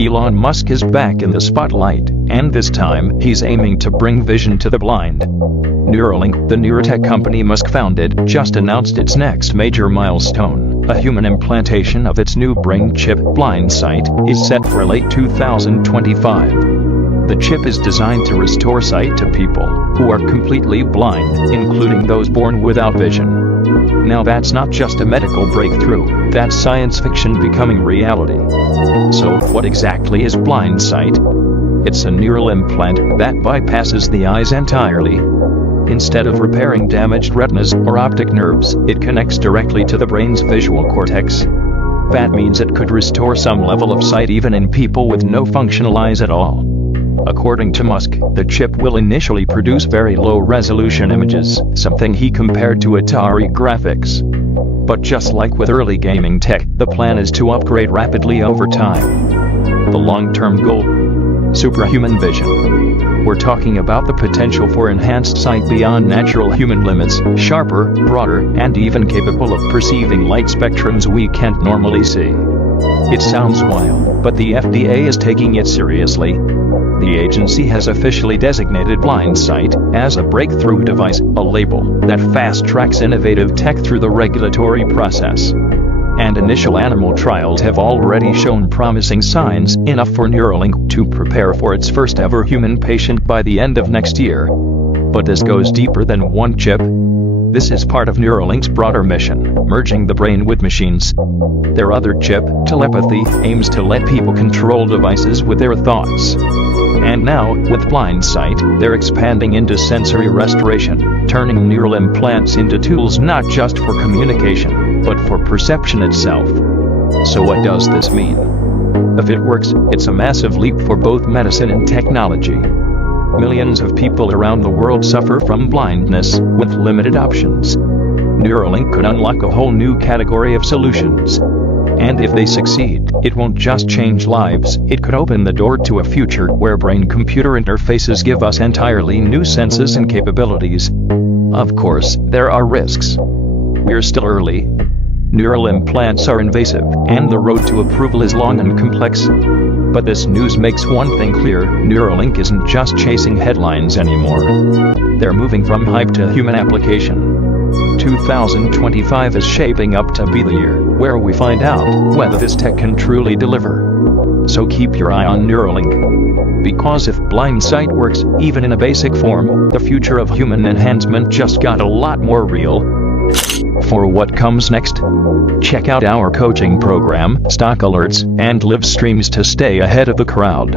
Elon Musk is back in the spotlight, and this time, he's aiming to bring vision to the blind. Neuralink, the neurotech company Musk founded, just announced its next major milestone. A human implantation of its new brain chip, Blindsight, is set for late 2025. The chip is designed to restore sight to people who are completely blind, including those born without vision. Now that's not just a medical breakthrough, that's science fiction becoming reality. So, what exactly is Blindsight? It's a neural implant that bypasses the eyes entirely. Instead of repairing damaged retinas or optic nerves, it connects directly to the brain's visual cortex. That means it could restore some level of sight even in people with no functional eyes at all. According to Musk, the chip will initially produce very low-resolution images, something he compared to Atari graphics. But just like with early gaming tech, the plan is to upgrade rapidly over time. The long-term goal? Superhuman vision. We're talking about the potential for enhanced sight beyond natural human limits, sharper, broader, and even capable of perceiving light spectrums we can't normally see. It sounds wild, but the FDA is taking it seriously. The agency has officially designated Blindsight as a breakthrough device, a label that fast-tracks innovative tech through the regulatory process. And initial animal trials have already shown promising signs, enough for Neuralink to prepare for its first-ever human patient by the end of next year. But this goes deeper than one chip. This is part of Neuralink's broader mission, merging the brain with machines. Their other chip, telepathy, aims to let people control devices with their thoughts. And now, with Blindsight, they're expanding into sensory restoration, turning neural implants into tools not just for communication, but for perception itself. So what does this mean? If it works, it's a massive leap for both medicine and technology. Millions of people around the world suffer from blindness, with limited options. Neuralink could unlock a whole new category of solutions. And if they succeed, it won't just change lives, it could open the door to a future where brain-computer interfaces give us entirely new senses and capabilities. Of course, there are risks. We're still early. Neural implants are invasive, and the road to approval is long and complex. But this news makes one thing clear: Neuralink isn't just chasing headlines anymore. They're moving from hype to human application. 2025 is shaping up to be the year where we find out whether this tech can truly deliver. So keep your eye on Neuralink. Because if Blindsight works, even in a basic form, the future of human enhancement just got a lot more real. For what comes next? Check out our coaching program, stock alerts, and live streams to stay ahead of the crowd.